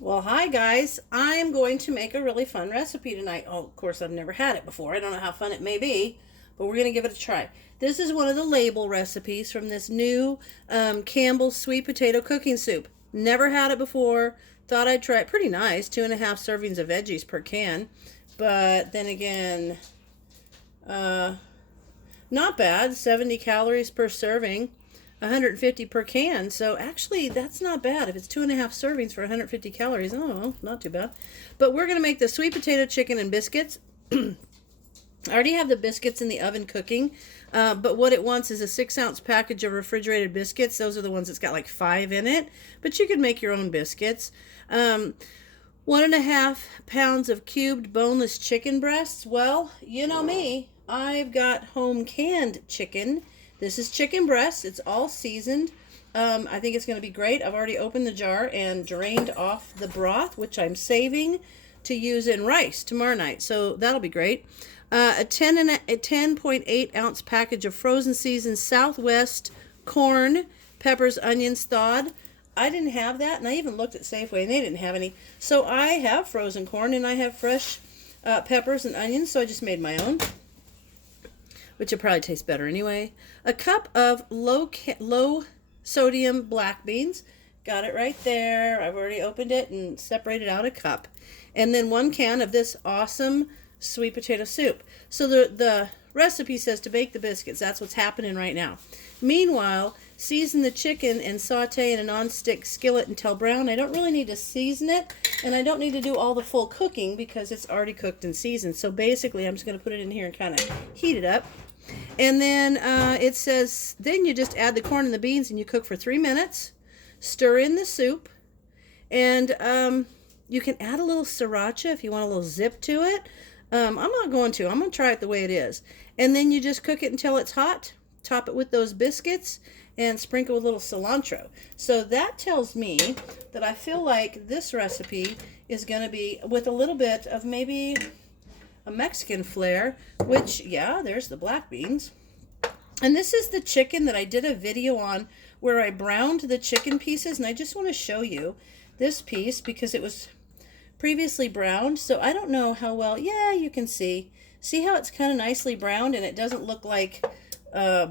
Well, hi guys. I'm going to make a really fun recipe tonight. Oh, of course, I've never had it before. I don't know how fun it may be, but we're going to give it a try. This is one of the label recipes from this new Campbell sweet potato cooking soup. Never had it before. Thought I'd try it. Pretty nice. 2.5 servings of veggies per can. But then again, uh, not bad. 70 calories per serving. 150 per can. So actually, that's not bad. If it's 2.5 servings for 150 calories, oh, not too bad. But we're going to make the sweet potato chicken and biscuits. I already have the biscuits in the oven cooking. But what it wants is a 6-ounce package of refrigerated biscuits. Those are the ones that's got like 5 in it. But you can make your own biscuits. 1.5 pounds of cubed boneless chicken breasts. Well, you know me. I've got home canned chicken. This is chicken breast. It's all seasoned. I think it's going to be great. I've already opened the jar and drained off the broth, which I'm saving to use in rice tomorrow night. So that'll be great. A 10.8 ounce package of frozen seasoned Southwest corn, peppers, onions thawed. I didn't have that, and I even looked at Safeway, and they didn't have any. So I have frozen corn, and I have fresh peppers and onions, so I just made my own, which will probably taste better anyway. A cup of low sodium black beans. Got it right there. I've already opened it and separated out a cup. And then 1 can of this awesome sweet potato soup. So the recipe says to bake the biscuits. That's what's happening right now. Meanwhile, season the chicken and saute in a non-stick skillet until brown. I don't really need to season it, and I don't need to do all the full cooking because it's already cooked and seasoned. So basically, I'm just going to put it in here and kind of heat it up. And then it says, then you just add the corn and the beans and you cook for 3 minutes. Stir in the soup. And you can add a little sriracha if you want a little zip to it. I'm not going to. I'm going to try it the way it is. And then you just cook it until it's hot. Top it with those biscuits and sprinkle with a little cilantro. So that tells me that I feel like this recipe is going to be with a little bit of maybe a Mexican flair, which, yeah, there's the black beans. And this is the chicken that I did a video on where I browned the chicken pieces, and I just want to show you this piece because it was previously browned, so I don't know how well, yeah, you can see how it's kind of nicely browned and it doesn't look like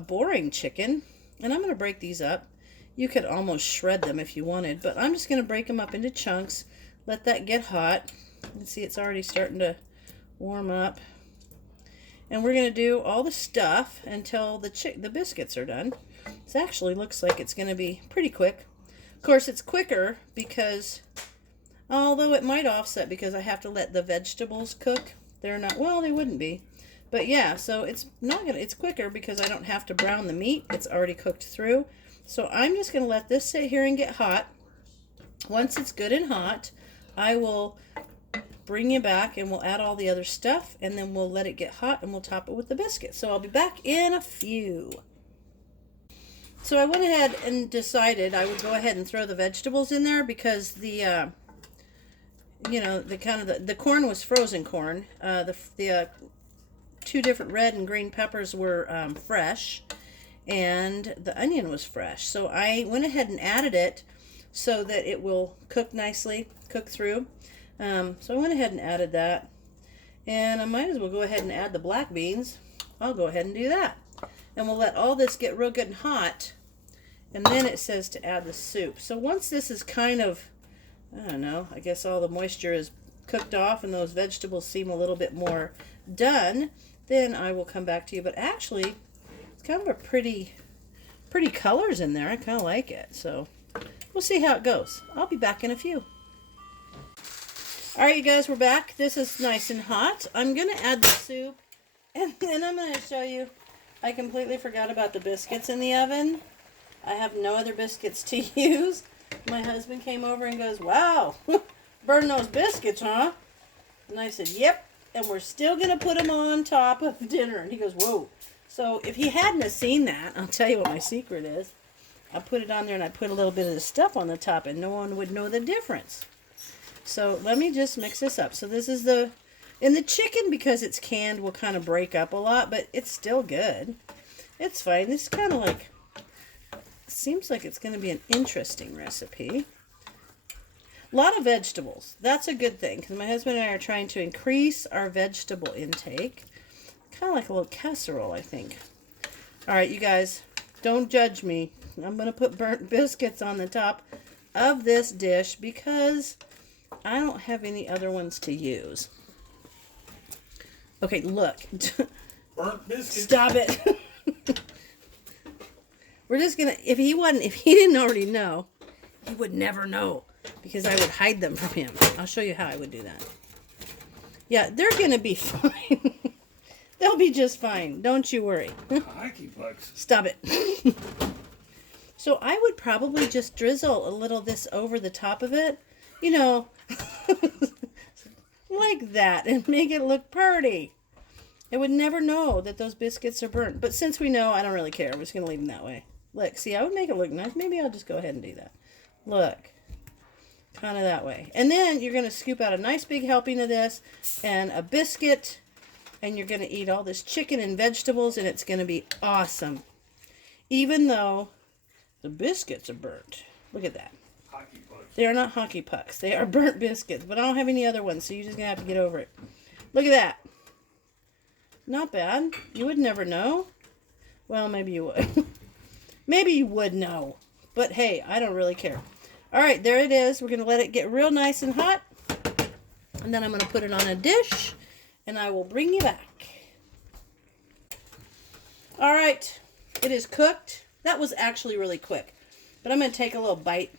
boring chicken. And I'm going to break these up. You could almost shred them if you wanted, but I'm just going to break them up into chunks, let that get hot. You can see it's already starting to warm up. And we're going to do all the stuff until the biscuits are done. This actually looks like it's going to be pretty quick. Of course, it's quicker because, although it might offset because I have to let the vegetables cook. They're not, well, they wouldn't be. But yeah, so it's quicker because I don't have to brown the meat. It's already cooked through. So I'm just going to let this sit here and get hot. Once it's good and hot, I will bring you back and we'll add all the other stuff and then we'll let it get hot and we'll top it with the biscuits. So I'll be back in a few. So I went ahead and decided I would go ahead and throw the vegetables in there because the the corn was frozen corn. The 2 different red and green peppers were fresh, and the onion was fresh. So I went ahead and added it so that it will cook nicely, cook through. So I went ahead and added that, and I might as well go ahead and add the black beans. I'll go ahead and do that, and we'll let all this get real good and hot, and then it says to add the soup. So once this is kind of, I don't know, I guess all the moisture is cooked off and those vegetables seem a little bit more done, then I will come back to you. But actually, it's kind of a pretty colors in there. I kind of like it. So we'll see how it goes. I'll be back in a few. All right, you guys, we're back. This is nice and hot. I'm going to add the soup, and then I'm going to show you. I completely forgot about the biscuits in the oven. I have no other biscuits to use. My husband came over and goes, wow, burn those biscuits, huh? And I said, yep, and we're still going to put them on top of dinner. And he goes, whoa. So if he hadn't have seen that, I'll tell you what my secret is. I put it on there and I put a little bit of the stuff on the top and no one would know the difference. So let me just mix this up. So this is the chicken, because it's canned, will kind of break up a lot, but it's still good. It's fine. This is kind of like, seems like it's going to be an interesting recipe. A lot of vegetables. That's a good thing because my husband and I are trying to increase our vegetable intake. Kind of like a little casserole, I think. All right, you guys, don't judge me. I'm going to put burnt biscuits on the top of this dish because I don't have any other ones to use. Okay, look. Burnt biscuits. Stop it. We're just going to, if he didn't already know, he would never know because I would hide them from him. I'll show you how I would do that. Yeah, they're going to be fine. They'll be just fine. Don't you worry. Hockey pucks. Stop it. So I would probably just drizzle a little this over the top of it. You know, like that. And make it look pretty. I would never know that those biscuits are burnt. But since we know, I don't really care. We're just going to leave them that way. Look, see, I would make it look nice. Maybe I'll just go ahead and do that. Look. Kind of that way. And then you're going to scoop out a nice big helping of this and a biscuit. And you're going to eat all this chicken and vegetables, and it's going to be awesome. Even though the biscuits are burnt. Look at that. Hockey pucks. They are not hockey pucks. They are burnt biscuits, but I don't have any other ones, so you're just going to have to get over it. Look at that. Not bad. You would never know. Well, maybe you would. Maybe you would know. But hey, I don't really care. All right, there it is. We're going to let it get real nice and hot. And then I'm going to put it on a dish. And I will bring you back. All right. It is cooked. That was actually really quick. But I'm going to take a little bite.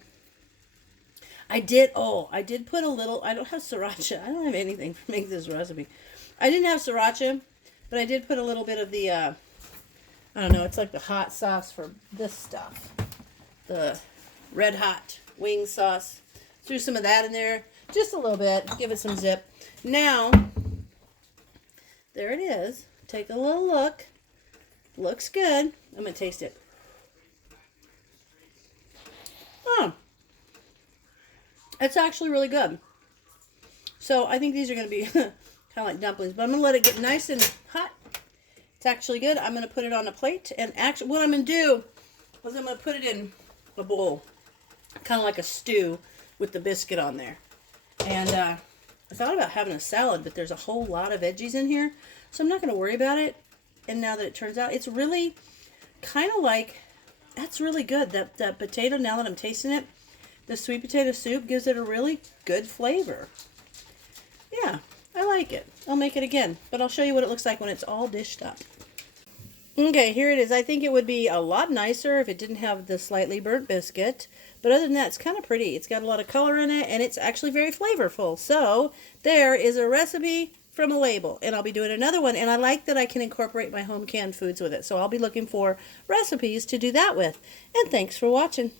I did put a little, I don't have sriracha. I don't have anything to make this recipe. I didn't have sriracha, but I did put a little bit of the, I don't know, it's like the hot sauce for this stuff. The red hot wing sauce. Threw some of that in there. Just a little bit. Give it some zip. Now, there it is. Take a little look. Looks good. I'm going to taste it. Oh. It's actually really good. So I think these are going to be kind of like dumplings. But I'm going to let it get nice and hot. It's actually good. I'm going to put it on a plate. And actually what I'm going to do is I'm going to put it in a bowl. Kind of like a stew with the biscuit on there. And I thought about having a salad, but there's a whole lot of veggies in here, so I'm not going to worry about it. And now that it turns out, it's really kind of like, that's really good. That potato, now that I'm tasting it, the sweet potato soup gives it a really good flavor. Yeah, I like it. I'll make it again, but I'll show you what it looks like when it's all dished up. Okay, here it is. I think it would be a lot nicer if it didn't have the slightly burnt biscuit. But other than that, it's kind of pretty. It's got a lot of color in it, and it's actually very flavorful. So there is a recipe from a label, and I'll be doing another one. And I like that I can incorporate my home canned foods with it. So I'll be looking for recipes to do that with. And thanks for watching.